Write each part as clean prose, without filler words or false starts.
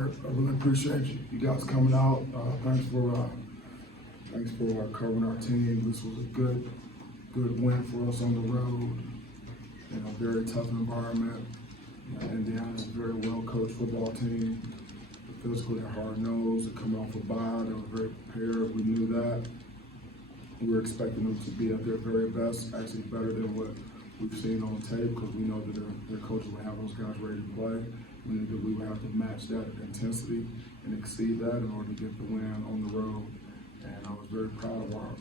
I really appreciate you guys coming out. Thanks for covering our team. This was a good win for us on the road in a very tough environment. Indiana's a very well coached football team. Physically hard nosed. They come off a bye. They were very prepared. We knew that. We were expecting them to be at their very best, actually better than what we've seen on tape, because we know that their coaches will have those guys ready to play. We knew that we would have to match that intensity and exceed that in order to get the win on the road. And I was very proud of our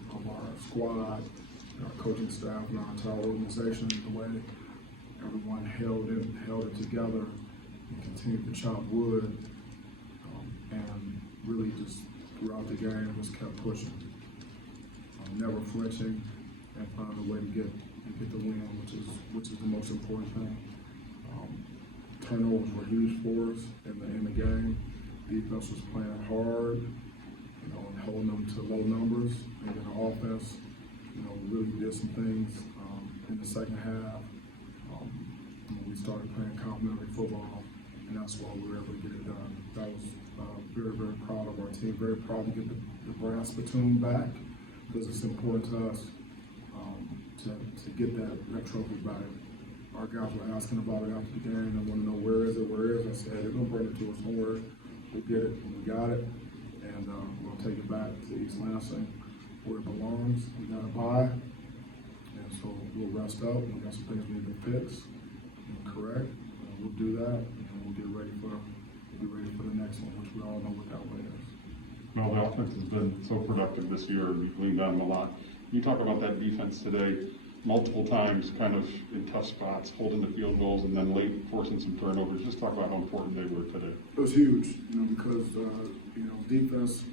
squad, our coaching staff, and our entire organization, the way everyone held it together and continued to chop wood, and really just throughout the game just kept pushing, never flinching, and found a way to get the win, which is the most important thing. Turnovers were huge for us in the game. Defense was playing hard, and holding them to low numbers. And then our offense, really did some things in the second half. We started playing complementary football, and that's why we were able to get it done. That was very, very proud of our team. Very proud to get the brass platoon back, because it's important to us to get that trophy back. Our guys were asking about it after the game. They want to know where is it. I said, they're going to bring it to us. Don't worry. We'll get it when we got it. And we'll take it back to East Lansing where it belongs. We got a bye. And so we'll rest up. We got some things we need to fix and correct. We'll do that. And we'll get ready for the next one, which we all know what that way is. Well, the offense has been so productive this year, and you've leaned on them a lot. You talk about that defense today multiple times, kind of in tough spots, holding the field goals, and then late forcing some turnovers. Just talk about how important they were today. It was huge, because defense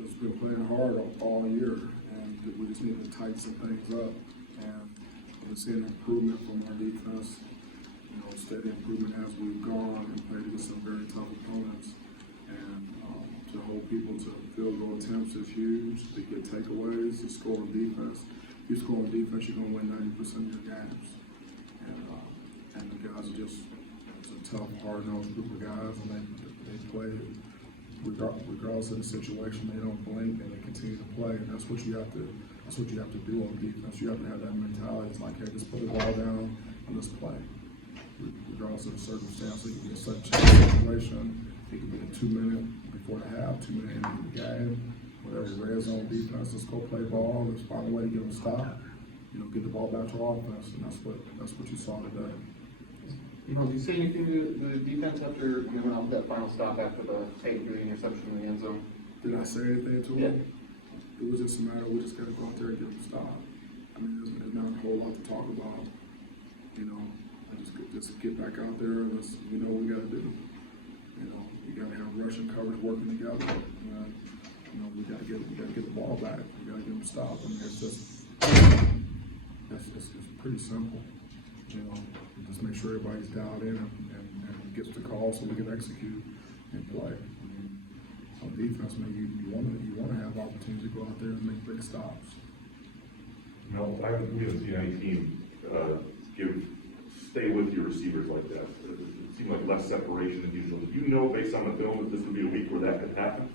has been playing hard all year, and we just need to tighten some things up. And we're seeing improvement from our defense. Steady improvement as we've gone and played against some very tough opponents. And to hold people to field goal attempts is huge. To get takeaways, to score on defense. If you score on defense, you're going to win 90% of your games. And the guys are just, it's a tough, hard-nosed group of guys, and they play regardless of the situation. They don't blink and they continue to play, and that's what you have to do on defense. You have to have that mentality. It's like, hey, just put the ball down and let's play. Regardless of the circumstance, it could be a such a situation. It could be a 2 minute before the half, 2 minute into the game. Whatever red zone defense, let's go play ball. Let's find a way to get them stopped. Get the ball back to our offense, and that's what you saw today. Do you see anything to the defense after went off that final stop after the tape-through interception in the end zone? Did I say anything to him? Yeah. It was just a matter. We just got to go out there and get them stopped. There's not a whole lot to talk about. Just get back out there and let's, we got to do. You got to have rushing coverage working together. We got to get the ball back. We got to get them stopped. It's pretty simple. Just make sure everybody's dialed in and gets the call so we can execute and play. On defense, you want to have opportunities to go out there and make big stops. We haven't seen any team stay with your receivers like that. It seemed like less separation than usual. Did you know based on the film that this would be a week where that could happen?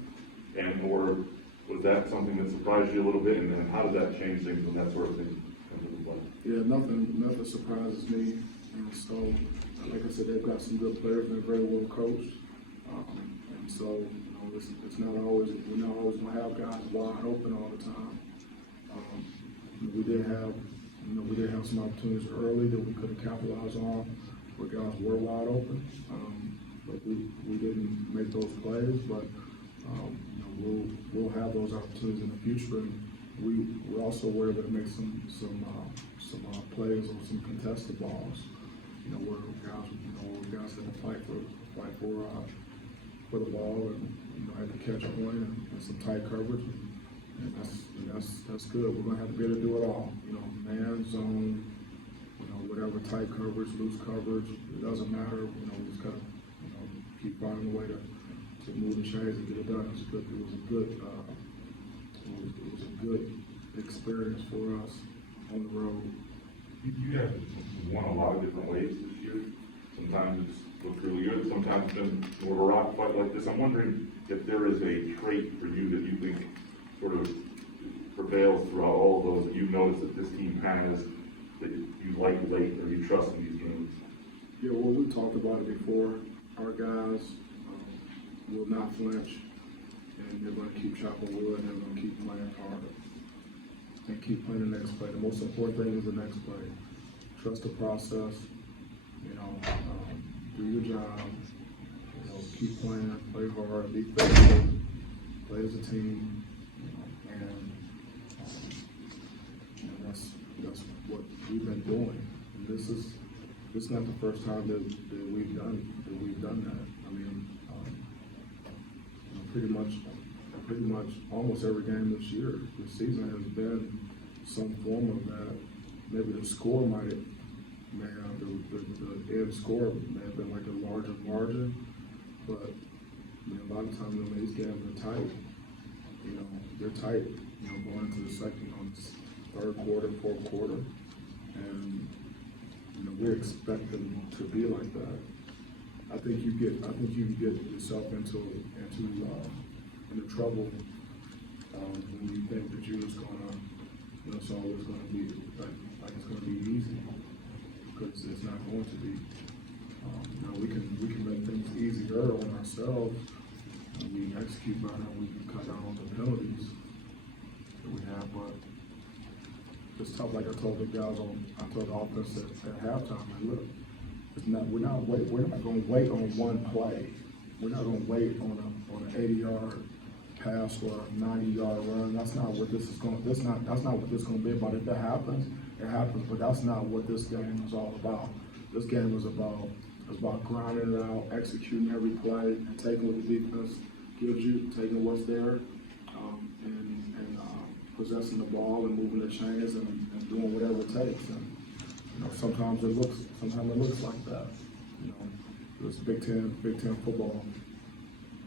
Or was that something that surprised you a little bit? And then how did that change things when that sort of thing comes into play? Yeah, nothing surprises me. And so, like I said, they've got some good players and they're very well coached. And so, it's not always, we're not always going to have guys wide open all the time. We did have some opportunities early that we could have capitalized on where guys were wide open. But we didn't make those plays, but we'll have those opportunities in the future. And we also were able to make some plays on some contested balls. Where guys had to fight for the ball and had to catch point and some tight coverage. And that's good. We're gonna have to be able to do it all. Man, zone, whatever, tight coverage, loose coverage. It doesn't matter. We just gotta keep finding a way to move the chains and get it done. It was a good experience for us on the road. You guys won a lot of different ways this year. Sometimes it's looked really good. Sometimes it's been more of a rock fight like this. I'm wondering if there is a trait for you that you think sort of prevails throughout all of those that you've noticed that this team has, that you like late or you trust in these games? Yeah, well, we talked about it before. Our guys will not flinch, and they're going to keep chopping wood, and they're going to keep playing hard, and keep playing the next play. The most important thing is the next play. Trust the process. You know, do your job. You know, keep playing, play hard, be faithful, play as a team. You know, and that's what we've been doing. And this is not the first time that we've done that. I mean, you know, pretty much almost every game this year, this season has been some form of that. Maybe the score may have the end score may have been like a larger margin, but you know, a lot of times when these games are tight, you know, they're tight. You know, going into the second, third quarter, fourth quarter, and you know, we expect them to be like that. I think you can get yourself into trouble when you think that you're just gonna, you know, it's always gonna be like it's gonna be easy, because it's not going to be. You know, we can make things easier on ourselves, and we execute better, and we can cut down on the penalties that we have, but it's tough. Like I told the guys I told the offense at halftime, like, look, we're not going to wait on one play. We're not going to wait on an 80-yard pass or a 90-yard run. That's not what this is going. That's not what this is going to be about. If that happens, it happens. But that's not what this game is all about. This game is about grinding it out, executing every play, and taking what the defense gives you, taking what's there, and possessing the ball and moving the chains and doing whatever it takes. And you know, sometimes it looks like that. You know, it's Big Ten football.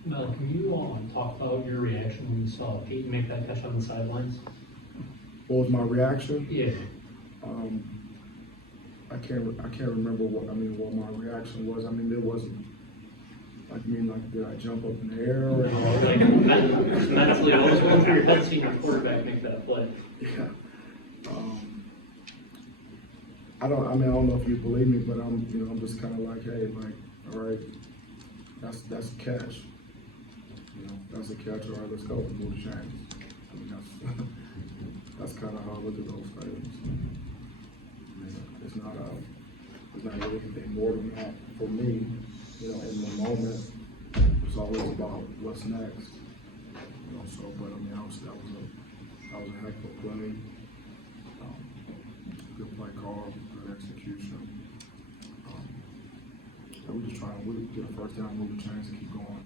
Mel, can you talk about your reaction when you saw Peyton make that catch on the sidelines? What was my reaction? Yeah. I can't remember what my reaction was. I mean, there wasn't. Like, did I jump up in the air? Or Like, mentally, I was going through your head seeing your quarterback make that play. Yeah. I don't know if you believe me, but I'm just kind of like, hey, like, all right, that's a catch. You know, that's a catch. All right, let's go. Move the chains. I mean, that's kind of how I look at those things. I mean, it's not really anything more than that for me. You know, in the moment, it's always about what's next. You know, so, but I mean, obviously that was a heck of a play. Good play call, good execution. And we're just trying to get a first down, move the chains, and keep going.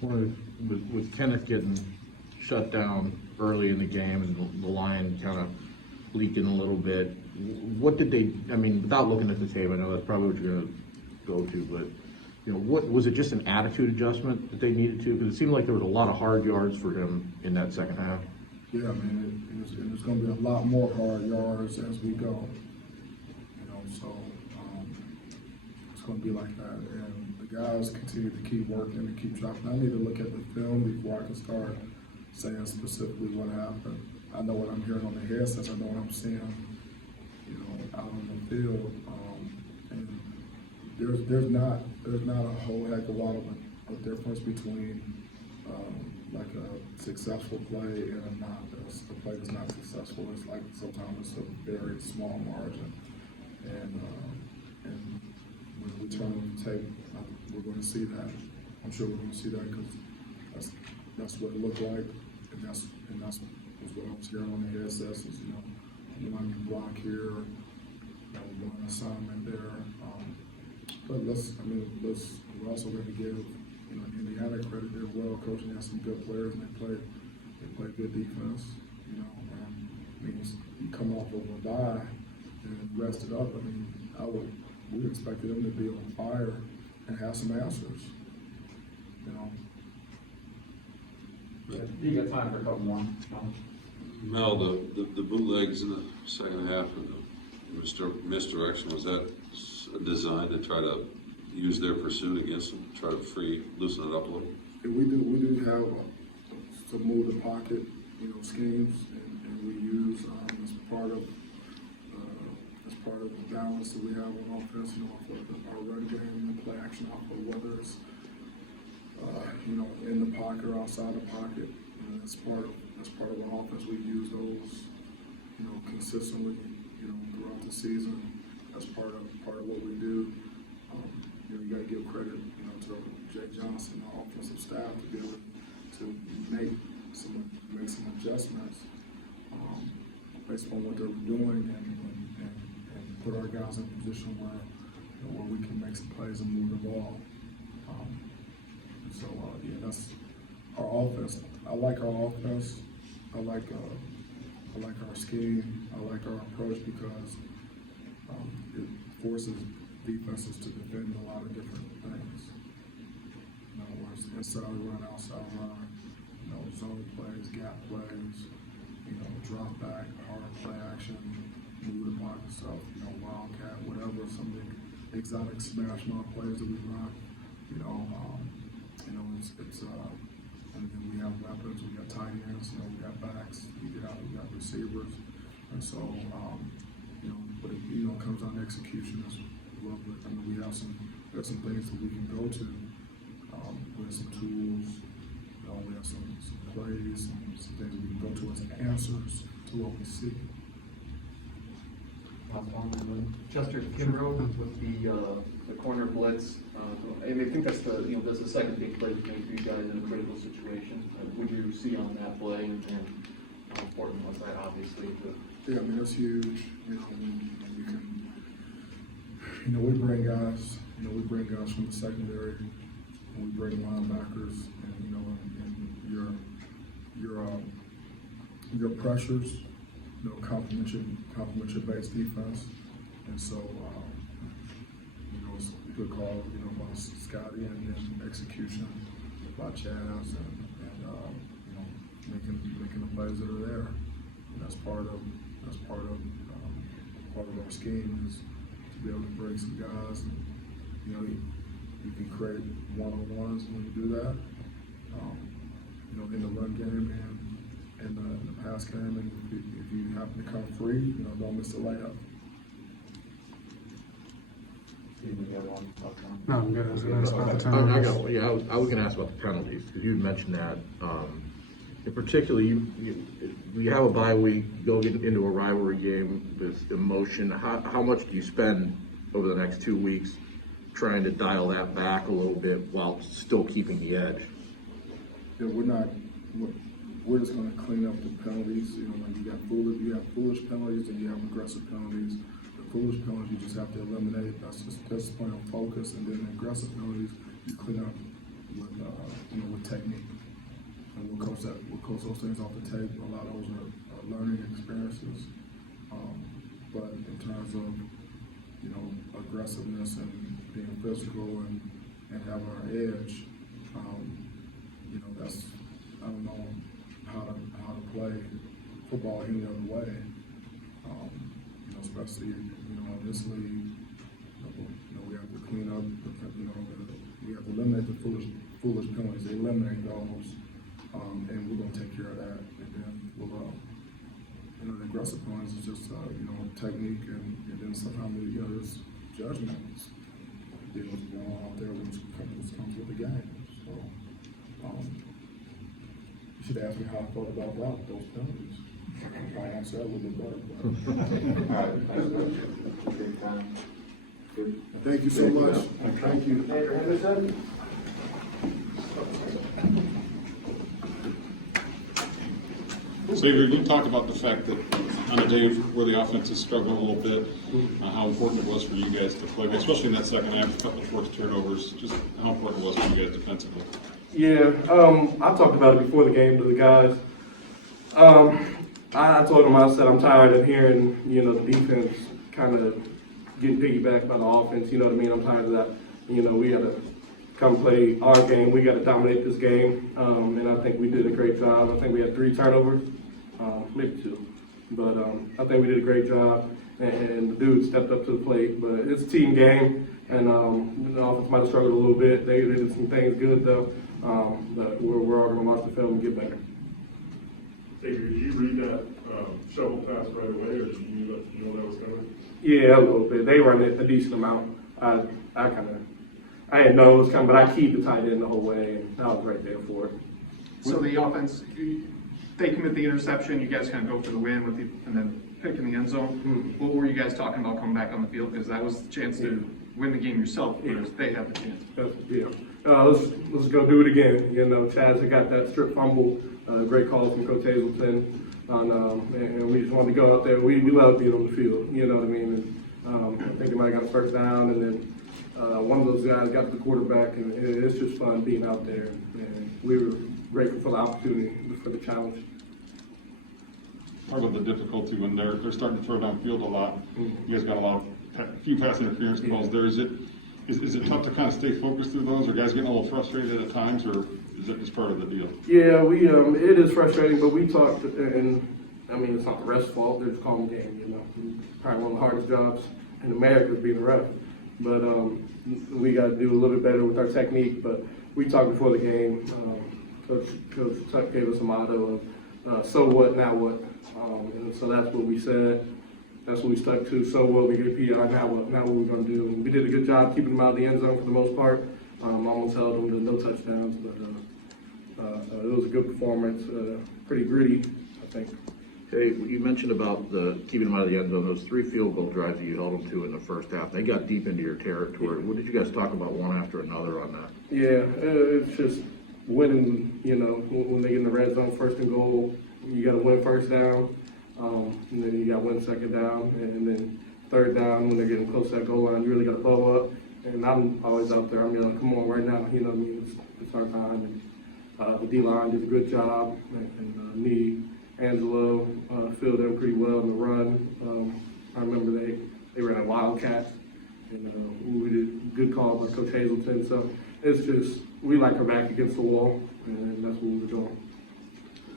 Well, with Kenneth getting shut down early in the game and the line kind of leaking a little bit, what did they? I mean, without looking at the tape, I know that's probably what you're going to go to, but. You know, what was it? Just an attitude adjustment that they needed to? Because it seemed like there was a lot of hard yards for him in that second half. Yeah, I mean, it's going to be a lot more hard yards as we go. You know, so it's going to be like that. And the guys continue to keep working and keep chopping. I need to look at the film before I can start saying specifically what happened. I know what I'm hearing on the headsets. I know what I'm seeing, you know, out on the field. And there's not a whole heck of a lot of a difference between like a successful play and a play that's not successful. It's like sometimes it's a very small margin, and when we turn on the tape, we're going to see that. I'm sure we're going to see that because that's what it looked like, and that's what I was hearing on the headsets. Is, you know, one block here, one assignment there. But we're also going to give, you know, Indiana credit. They're well coached and have some good players, and they play good defense. You know, I mean, you come off of a bye and rest it up. I mean, we expected them to be on fire and have some answers. You know. You got time for a couple more? Mel, the bootlegs in the second half and the misdirection, was that a design to try to use their pursuit against them, try to loosen it up a little? And we do have some move the pocket, schemes, and we use, as part of the balance that we have on offense, off of our run game and play action off of whether it's, in the pocket or outside the pocket. And that's part of our offense. We use those, consistently, throughout the season. That's part of what we do. You gotta give credit, to Jay Johnson, the offensive staff, to be able to make some adjustments, based on what they were doing and put our guys in a position where we can make some plays and move the ball. That's our offense. I like our offense. I like our scheme. I like our approach because it forces defenses to defend a lot of different things. Where it's inside run, outside run, zone plays, gap plays, drop back, hard play action, move the pocket stuff, wildcat, whatever, some of the exotic smash mouth plays that we run. And then we have weapons, we got tight ends, we got backs, we got receivers, and so, but it, comes down to execution as well. But we have some things that we can go to. We have some tools, we have some plays, some things we can go to as answers to what we see. Chester Kimbrough with the corner blitz. And I think that's the second big play for you guys in a critical situation. What do you see on that play, and how important was that, obviously? Yeah, that's huge. When you can, we bring guys. We bring guys from the secondary, and we bring linebackers, and your pressures, complement your base defense, and so it's a good call, by Scotty, and then execution by Chaz, and making the plays that are there. And that's part of our scheme is to be able to bring some guys, and you can create one-on-ones when you do that. In the run game and the pass game, and if you happen to come free, don't miss the layup. No, I'm good. I was gonna ask about the penalties. I was gonna ask about the penalties, because you mentioned that. In particular, you have a bye week, go get into a rivalry game with emotion. How much do you spend over the next 2 weeks trying to dial that back a little bit while still keeping the edge? Yeah, we're just going to clean up the penalties. Like you have foolish penalties and you have aggressive penalties. The foolish penalties you just have to eliminate. That's just discipline and focus. And then the aggressive penalties you clean up with technique. And we'll coach those things off the tape. A lot of those are learning experiences. But in terms of aggressiveness and being physical and having our edge, that's, I don't know how to play football any other way. Especially in this league, we have to clean up. We have to eliminate the foolish penalties. They eliminate those, and we're going to take care of that. And then we'll, the aggressive penalties is just technique, and then sometimes there's judgments. Deals going on out there, which comes with the game. So. You should ask me how I thought about those penalties. I answer that a little bit better. All right. Thank you so much. Thank you. So you talk about the fact that on a day where the offense is struggling a little bit, how important it was for you guys to play, especially in that second half, a couple of forced turnovers, just how important it was for you guys defensively. Yeah, I talked about it before the game to the guys. I told them, I said, I'm tired of hearing, the defense kind of getting piggybacked by the offense, you know what I mean? I'm tired of that. We got to come play our game. We got to dominate this game, and I think we did a great job. I think we had 3 turnovers, maybe 2. But I think we did a great job, and the dude stepped up to the plate. But it's a team game, and the offense might have struggled a little bit. They did some things good though. But we're all going to watch the film and get better. Xavier, did you read that shovel pass right away, or did you know that was coming? Yeah, a little bit. They run it a decent amount. I didn't know it was coming, but I keep the tight end the whole way, and I was right there for it. So the offense, they commit the interception, you guys kind of go for the win with and then pick in the end zone. What were you guys talking about coming back on the field? Because that was the chance to win the game yourself, whereas they had the chance. Yeah. Let's go do it again. You know, Chaz had got that strip fumble. Great call from Coach Hazelton. And we just wanted to go out there. We love being on the field. You know what I mean? And, I think they might have got a first down, and then one of those guys got to the quarterback, and it's just fun being out there. And we were grateful for the opportunity, for the challenge. Part of the difficulty when they're starting to throw downfield a lot, you guys got a few pass interference calls there. Is it tough to kind of stay focused through those? Are guys getting a little frustrated at times, or is it just part of the deal? Yeah, it is frustrating, but we talked, and I mean, it's not the ref's fault. They're just calling the game, you know. Probably one of the hardest jobs in America is being a ref. But we got to do a little bit better with our technique. But we talked before the game. Coach Tuck gave us a motto of so what, now what? And so that's what we said. That's what we stuck to. So what, we get a PI, now what we're going to do. And we did a good job keeping them out of the end zone for the most part. Almost held them to no touchdowns, but it was a good performance. Pretty gritty, I think. Hey, you mentioned about keeping them out of the end zone, those 3 field goal drives that you held them to in the first half. They got deep into your territory. What did you guys talk about one after another on that? Yeah, it's just winning, you know, when they get in the red zone, 1st and goal, you got to win 1st down, and then you got to win 2nd down, and then 3rd down, when they're getting close to that goal line, you really got to blow up. And I'm always out there, I'm yelling, come on, right now, you know what I mean, it's our time. And the D-line did a good job, and me, Angelo, filled in pretty well in the run. I remember they ran a wildcat, and we did good call by Coach Hazelton. So it's just, we like our back against the wall, and that's what we were doing.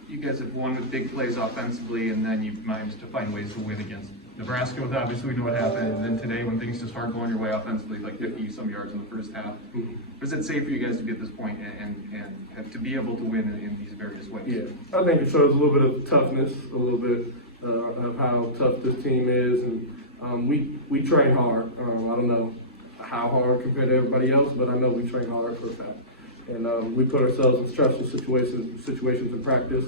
You guys have won with big plays offensively, and then you've managed to find ways to win against Nebraska. With obviously we know what happened, and then today when things just aren't going your way offensively, like 50-some yards in the first half. Was it safe for you guys to be at this point and have to be able to win in these various ways? Yeah, I think it shows a little bit of toughness, a little bit of how tough this team is, and we train hard. I don't know how hard compared to everybody else, but I know we train hard for a fact. And we put ourselves in stressful situations in practice,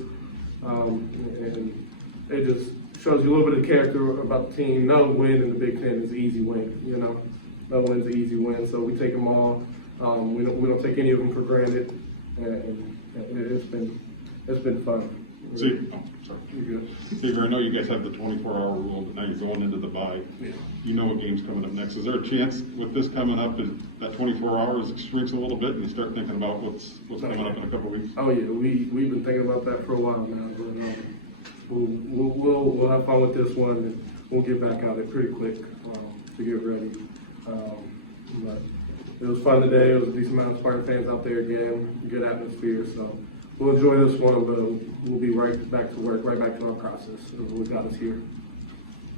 and it just shows you a little bit of character about the team. No win in the Big Ten is an easy win, you know. No win's an easy win, so we take them all. We don't take any of them for granted, and it's been fun. See, sorry. You're good. Xavier, I know you guys have the 24-hour rule, but now you're going into the bye. Yeah. You know what game's coming up next. Is there a chance with this coming up, is that 24 hours shrinks a little bit and you start thinking about what's coming up in a couple of weeks? Oh yeah, we've been thinking about that for a while now, but we'll have fun with this one, and we'll get back out there pretty quick to get ready. But it was fun today. It was a decent amount of Spartan fans out there again. Good atmosphere, so we'll enjoy this one, but we'll be right back to work, right back to our process of what got us here.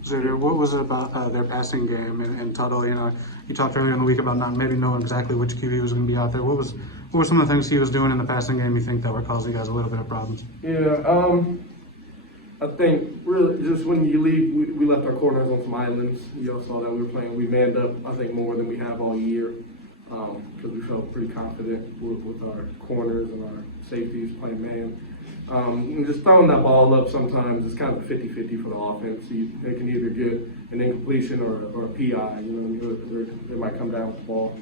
Xavier, what was it about their passing game and Tuttle? You know, you talked earlier in the week about not maybe knowing exactly which QB was going to be out there. What were some of the things he was doing in the passing game you think that were causing you guys a little bit of problems? Yeah, I think really just when you leave, we left our corners on some islands. You all saw that we were playing. We manned up, I think, more than we have all year because we felt pretty confident with our corners and our safeties playing man. And just throwing that ball up sometimes is kind of 50-50 for the offense. They can either get an incompletion or a PI. You know, they might come down with the ball.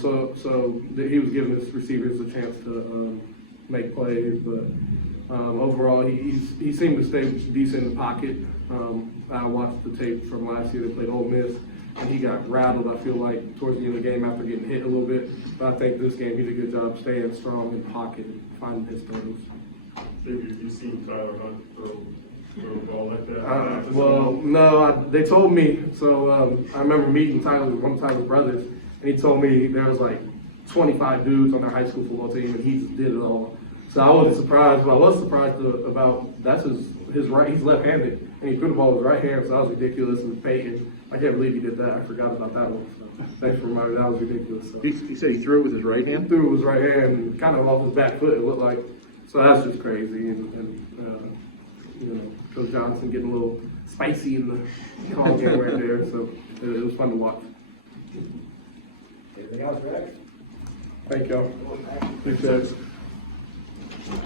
So he was giving his receivers a chance to make plays, but overall he seemed to stay decent in the pocket. I watched the tape from last year. They played Ole Miss, and he got rattled, I feel like, towards the end of the game after getting hit a little bit. But I think this game he did a good job staying strong in the pocket and finding his throws. You've seen Tyler Hunt throw a ball like that? Well, no, they told me. So I remember meeting Tyler, one of Tyler's brothers, and he told me there was like 25 dudes on their high school football team, and he just did it all. So I wasn't surprised. What I was surprised about, that's his right. He's left-handed, and and he threw the ball with his right hand, so that was ridiculous. And Peyton, I can't believe he did that. I forgot about that one. So thanks for reminding me. That was ridiculous. So. He said he threw it with his right hand? Threw it with his right hand, kind of off his back foot, it looked like. So that's just crazy. You know, Coach Johnson getting a little spicy in the call game right there. So it was fun to watch. Anything else, Rex? Thank y'all. Appreciate it.